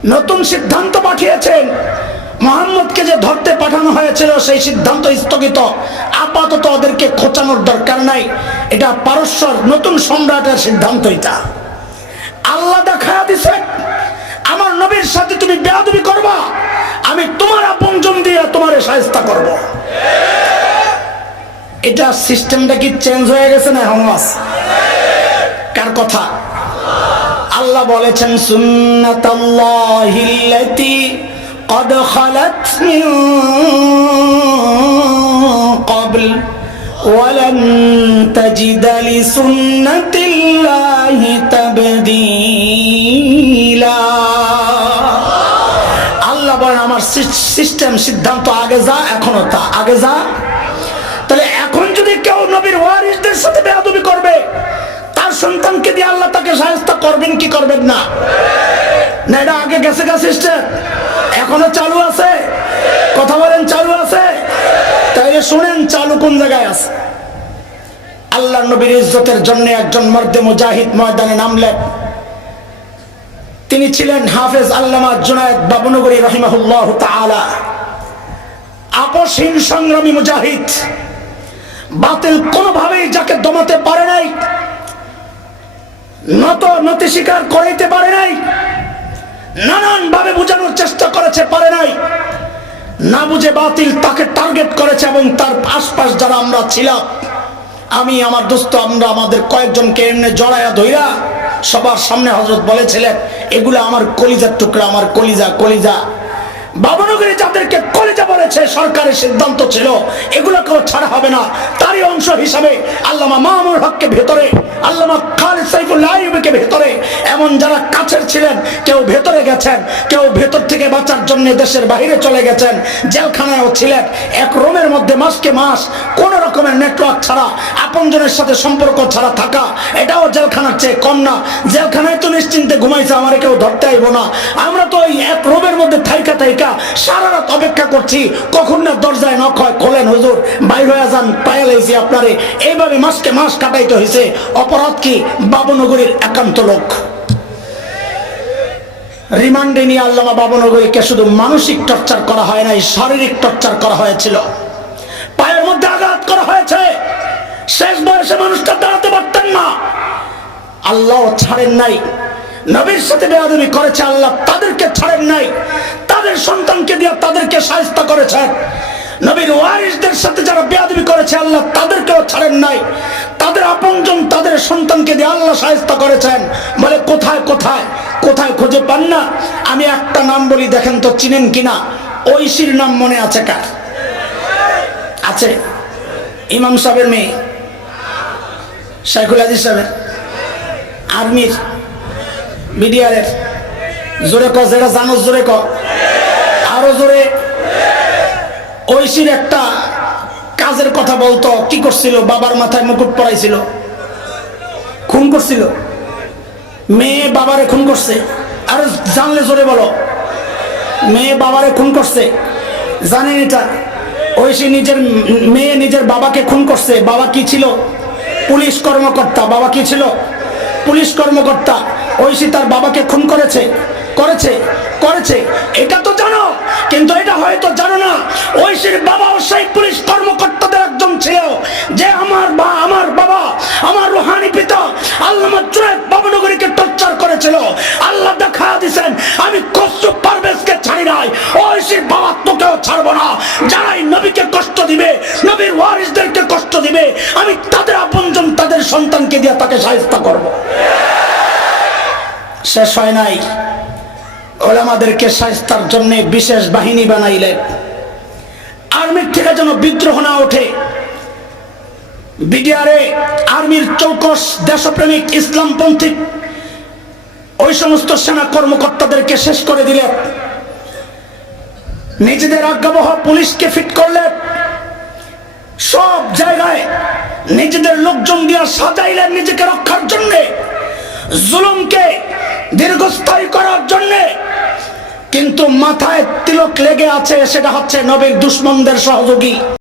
নতুন সিদ্ধান্ত পাঠিয়েছেন। মুহাম্মদকে যে ধরতে পাঠানো হয়েছিল সেই সিদ্ধান্ত স্থগিত, আপাতত ওদেরকে খোঁচানোর দরকার নাই। এটা পারস্যর নতুন সম্রাটের সিদ্ধান্ত। এটা আল্লাহ দেখায়া দিছে, আমার নবীর সাথে তুমি বেয়াদবি করবা, আমি তোমার আপনজন দিয়ে তোমারে শায়েস্তা করব। এটা সিস্টেমটা কি চেঞ্জ হয়ে গেছে না এখন আছে? কার কথা? আল্লাহ বলেছেন সুন্নাতাল্লাহিল্লাতী قد خلت من قبل ولن تجد لسنة الله تبديلا। আল্লাহ বলেন আমার সিস্টেম সিদ্ধান্ত আগে যা এখনো তা, আগে যা। তাহলে এখন যদি কেউ নবীর ওয়ারিসদের সাথে বেয়াদবি করবে, তার সন্তানকে দিয়ে আল্লাহ তাকে শায়েস্তা করবেন কি করবেন না? না এটা আগে গেছে গা সিস্টেম, এখনো চালু আছে? কথা বলেন চালু আছে? তাইলে শুনেন চালু কোন জায়গায় আছে। আল্লাহর নবীর ইজ্জতের জন্য একজন মর্দে মুজাহিদ ময়দানে নামলেন। তিনি ছিলেন হাফেজ আল্লামা জুনায়েদ বাবনগরী রাহিমাহুল্লাহু তাআলা। আপসহীন সংগ্রামী মুজাহিদ, বাতিল কোনোভাবেই যাকে দমাতে পারে নাই, নতি স্বীকার করাইতে পারে নাই, নানান ভাবে বোঝানোর চেষ্টা করেছে, পারে নাই। না বুঝে বাতিল তাকে টার্গেট করেছে এবং তার আশপাশ যারা আমরা ছিলাম, আমি আমার দোস্ত, আমরা আমাদের কয়েকজনকে এমনি জড়ায়া ধইরা সবার সামনে হযরত বলেছিলেন, এগুলো আমার কলিজার টুকরা, আমার কলিজা কলিজা। বাবনগরী যাদেরকে কলিজা বলেছে, সরকারের সিদ্ধান্ত ছিল এগুলোকেও ছাড়া হবে না। তারই অংশ হিসাবে আল্লামা মামুনুল হককে ভেতরে, আল্লামা খালিদ সাইফুল্লাহ আইয়ুবীকে ভেতরে, এমন যারা কাছের ছিলেন কেউ ভেতরে গেছেন, কেউ ভেতর থেকে বাঁচার জন্য দেশের বাইরে চলে গেছেন, জেলখানায়ও ছিলেন। এক রুমের মধ্যে মাসকে মাস কোন রকমের নেটওয়ার্ক ছাড়া, আপনজনের সাথে সম্পর্ক ছাড়া থাকা, এটাও জেলখানার চেয়ে কম না। জেলখানায় তো নিশ্চিন্তে ঘুমাইছে, আমার কেউ ধরতে আইব না। আমরা তো ওই এক রুমের মধ্যে থাইকা সারা রাত অপেক্ষা করছি কখন না দরজায় নক হয়, খোলেন হুজুর, বাইর হয়ে যান, পায়ে লাইছি আপনারে। এইভাবে মাসকে মাস কাটাইতে হয়েছে। অপরাধ কি? বাবনগরীর একান্ত লোক। রিমান্ডে নিয়ে আল্লামা বাবনগরীকে শুধু মানসিক টর্চার করা হয় নাই, শারীরিক টর্চার করা হয়েছিল। পায়ের মধ্যে আঘাত করা হয়েছে। শেষ বয়সে মানুষটা দাঁড়াতে পারতেন না, আল্লাহ ছাড়েন নাই। নবীর সাথে বেয়াদবি করেছে, আল্লাহ তাদেরকে ছাড়েন নাই। তাদের সন্তানকে দিয়ে তাদেরকে শায়েস্তা করেছেন। নবীর ওয়ারিসদের সাথে যারা বেয়াদবি করেছে, আল্লাহ তাদেরকেও ছাড়েন নাই। তাদের আপনজন, তাদের সন্তানকে দিয়ে আল্লাহ শায়েস্তা করেছেন। বলে কোথায় কোথায় কোথায় খুঁজে পান না? আমি একটা নাম বলি, দেখেন তো চিনেন কিনা। ঐশীর নাম মনে আছে কার? আছে? ইমাম সাহেবের মেয়ে, শাইখুল হাদিস সাহেবের, আর্মির, বিডিআরের। জোরে ক, যেটা জানো জোরে ক, আরো জোরে। ঐশীর একটা কাজের কথা বলতো। কি করছিল? বাবার মাথায় মুকুট পরাইছিল, খুন করছিল। মেয়ে বাবারে খুন করছে। আরে জানলে জোরে বলো। মেয়ে বাবারে খুন করছে, জানেন এটা? ঐশী নিজের মেয়ে নিজের বাবাকে খুন করছে। বাবা কি ছিল? পুলিশ কর্মকর্তা। বাবা কি ছিল? পুলিশ কর্মকর্তা। ঐশী তার বাবাকে খুন করেছে, করেছে, করেছে। এটা তো জানো, কিন্তু এটা হয়তো জানো না, ঐশীর বাবাও সেই পুলিশ কর্মকর্তাদের একজন ছিল, যে আমার বাবা, আমার রুহানি পিতা আল্লামা জুনায়েদ বাবনগরীকে টর্চার করেছিল। আল্লাহ দেখা দিয়েছেন, আমি খসরু পারভেজকে ছাড়ি নাই, ঐশীর বাবা তোকেও ছাড়বো না। যারাই নবীকে কষ্ট দিবে, নবীর ওয়ারিসদেরকে কষ্ট দিবে, আমি তাদের আপনজন, তাদের সন্তানকে দিয়ে তাকে শায়েস্তা করব। শেষ হয় নাই। ওলামাদেরকে শায়েস্তার জন্য বিশেষ বাহিনী বানাইলেন। আর্মির থেকে যেন বিদ্রোহ না ওঠে, বিডিআরে আর্মির চৌকস দেশপ্রেমিক ইসলামপন্থী ওই সমস্ত সেনা কর্মকর্তাদেরকে শেষ করে দিলেন। নিজেদের আজ্ঞাবহ পুলিশকে ফিট করলেন। সব জায়গায় নিজেদের লোকজন দিয়ে সাজাইলেন নিজেকে রক্ষার জন্য, জুলুমকে দীর্ঘস্থায়ী করার জন্য। কিন্তু মাথায় তিলক লেগে আছে, সেটা হচ্ছে নবীর দুশমনদের সহযোগী।